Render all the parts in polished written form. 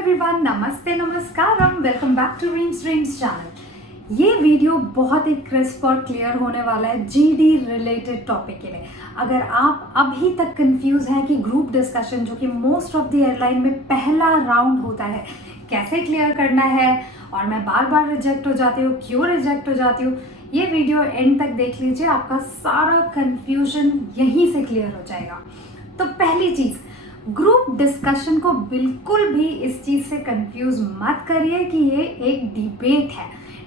Everyone, नमस्ते नमस्कारम, welcome back to Reem's channel. ये वीडियो बहुत ही क्रिस्प और क्लियर होने वाला है जीडी रिलेटेड टॉपिक के लिए। अगर आप अभी तक कंफ्यूज हैं कि ग्रुप डिस्कशन जो कि मोस्ट ऑफ द एयरलाइन में पहला राउंड होता है कैसे क्लियर करना है और मैं बार बार रिजेक्ट हो जाती हूँ, क्यों रिजेक्ट हो जाती हूँ, ये वीडियो एंड तक देख लीजिए, आपका सारा कंफ्यूजन यहीं से क्लियर हो जाएगा। तो पहली चीज़, ग्रुप डिस्कशन को बिल्कुल भी इस चीज़ से कंफ्यूज मत करिए कि ये एक डिबेट है।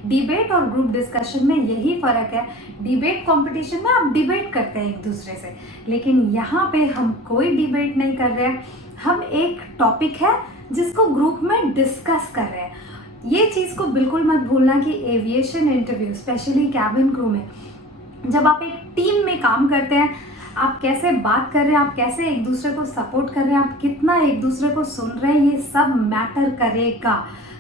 डिबेट और ग्रुप डिस्कशन में यही फ़र्क है। डिबेट कंपटीशन में आप डिबेट करते हैं एक दूसरे से, लेकिन यहाँ पे हम कोई डिबेट नहीं कर रहे हैं। हम एक टॉपिक है जिसको ग्रुप में डिस्कस कर रहे हैं। ये चीज़ को बिल्कुल मत भूलना कि aviation interview, specially cabin crew में, जब आप एक टीम में काम करते हैं, आप कैसे बात कर रहे हैं, आप कैसे एक दूसरे को सपोर्ट कर रहे हैं, आप कितना एक दूसरे को सुन रहे हैं, ये सब मैटर करेगा।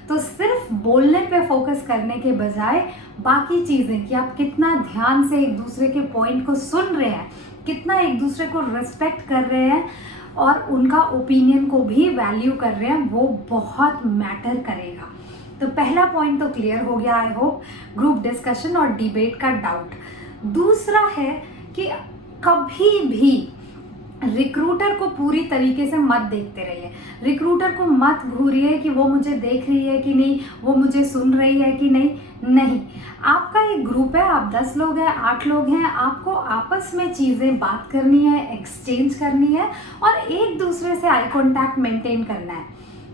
तो सिर्फ बोलने पे फोकस करने के बजाय बाकी चीज़ें, कि आप कितना ध्यान से एक दूसरे के पॉइंट को सुन रहे हैं, कितना एक दूसरे को रिस्पेक्ट कर रहे हैं और उनका ओपिनियन को भी वैल्यू कर रहे हैं, वो बहुत मैटर करेगा। तो पहला पॉइंट तो क्लियर हो गया, आई होप, ग्रुप डिस्कशन और डिबेट का डाउट। दूसरा है कि कभी भी रिक्रूटर को पूरी तरीके से मत देखते रहिए। रिक्रूटर को मत घूरिए कि वो मुझे देख रही है कि नहीं, वो मुझे सुन रही है कि नहीं। आपका एक ग्रुप है, आप 10 लोग हैं, 8 लोग हैं, आपको आपस में चीज़ें बात करनी है, एक्सचेंज करनी है और एक दूसरे से आई कॉन्टैक्ट मेंटेन करना है।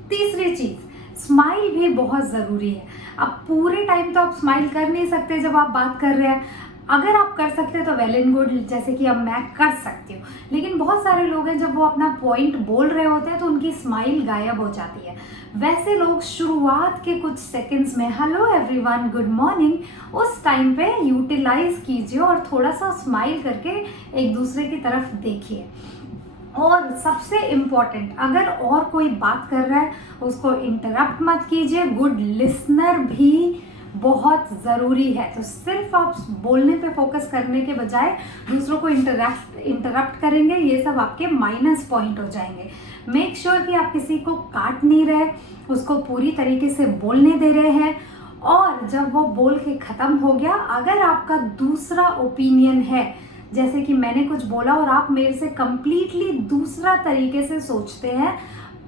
तीसरी चीज़, स्माइल भी बहुत ज़रूरी है। अब पूरे टाइम तो आप स्माइल कर नहीं सकते जब आप बात कर रहे हैं। अगर आप कर सकते हैं तो वेल एंड गुड, जैसे कि अब मैं कर सकती हूँ, लेकिन बहुत सारे लोग हैं जब वो अपना पॉइंट बोल रहे होते हैं तो उनकी स्माइल गायब हो जाती है। वैसे लोग शुरुआत के कुछ सेकंड्स में हेलो एवरीवन, गुड मॉर्निंग, उस टाइम पे यूटिलाइज कीजिए और थोड़ा सा स्माइल करके एक दूसरे की तरफ देखिए। और सबसे इम्पॉर्टेंट, अगर और कोई बात कर रहा है उसको इंटरप्ट मत कीजिए। गुड लिसनर भी बहुत ज़रूरी है। तो सिर्फ आप बोलने पे फोकस करने के बजाय दूसरों को इंटरप्ट करेंगे, ये सब आपके माइनस पॉइंट हो जाएंगे। मेक श्योर कि आप किसी को काट नहीं रहे, उसको पूरी तरीके से बोलने दे रहे हैं। और जब वो बोल के ख़त्म हो गया, अगर आपका दूसरा ओपिनियन है, जैसे कि मैंने कुछ बोला और आप मेरे से कंप्लीटली दूसरा तरीके से सोचते हैं,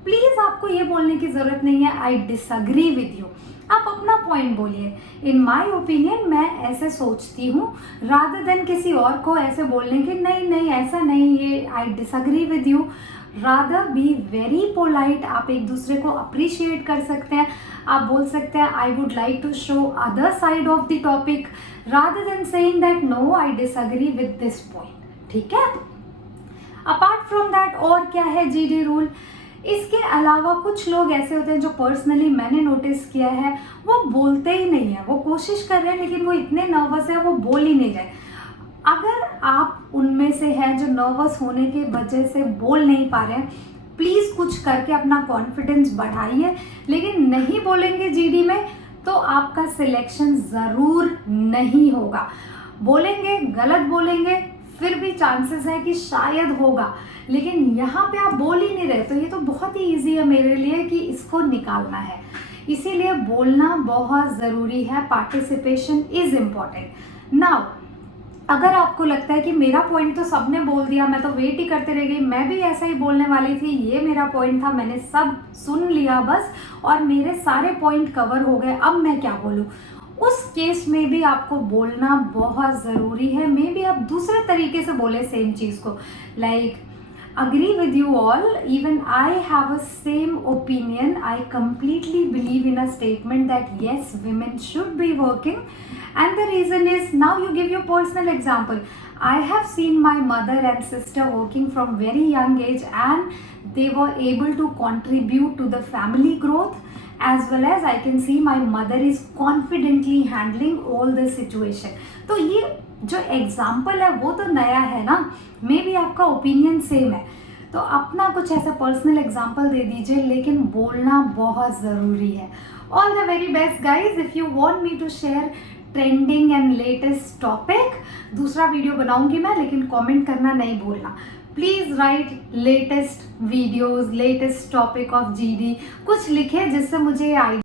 प्लीज़ आपको ये बोलने की ज़रूरत नहीं है आई डिसअग्री विद यू। आप अपना पॉइंट बोलिए, इन माय ओपिनियन मैं ऐसे सोचती हूँ, रादर देन किसी और को ऐसे बोलने के नहीं ऐसा नहीं, ये आई disagree with you. Rather be very polite. आप एक दूसरे को अप्रिशिएट कर सकते हैं। आप बोल सकते हैं I would like to show other side of the topic, rather than saying that no I disagree with this point. ठीक है। अपार्ट फ्रॉम दैट और क्या है जीडी रूल, इसके अलावा कुछ लोग ऐसे होते हैं जो पर्सनली मैंने नोटिस किया है, वो बोलते ही नहीं है। वो कोशिश कर रहे हैं लेकिन वो इतने नर्वस है, वो बोल ही नहीं रहे। अगर आप उनमें से हैं जो नर्वस होने के वजह से बोल नहीं पा रहे हैं, प्लीज़ कुछ करके अपना कॉन्फिडेंस बढ़ाइए। लेकिन नहीं बोलेंगे जीडी में तो आपका सिलेक्शन ज़रूर नहीं होगा। बोलेंगे, गलत बोलेंगे, फिर भी चांसेस है कि शायद होगा, लेकिन यहाँ पे आप बोल ही नहीं रहे, तो ये तो बहुत ही इजी है मेरे लिए कि इसको निकालना है। इसीलिए बोलना बहुत ज़रूरी है। Participation is important. नाउ अगर आपको लगता है कि मेरा पॉइंट तो सबने बोल दिया, मैं तो वेट ही करते रह गई, मैं भी ऐसा ही बोलने वाली थी, ये मेरा पॉइंट था, मैंने सब सुन लिया बस और मेरे सारे पॉइंट कवर हो गए, अब मैं क्या बोलूँ, उस केस में भी आपको बोलना बहुत ज़रूरी है। मे बी आप दूसरे तरीके से बोले सेम चीज़ को, like agree with you all, even I have a same opinion. I completely believe in a statement that yes, women should be working, and the reason is, now you give your personal example. I have seen my mother and sister working from very young age and they were able to contribute to the family growth, as well as I can see my mother is confidently handling all the situation. तो ये जो example है वो तो नया है ना, may be आपका ओपिनियन सेम है, तो अपना कुछ ऐसा पर्सनल एग्जाम्पल दे दीजिए, लेकिन बोलना बहुत ज़रूरी है। All the very best guys. If you want me to share trending and latest topic, दूसरा वीडियो बनाऊंगी मैं, लेकिन कमेंट करना नहीं भूलना। Please write latest videos, latest topic of GD, कुछ लिखे जिससे मुझे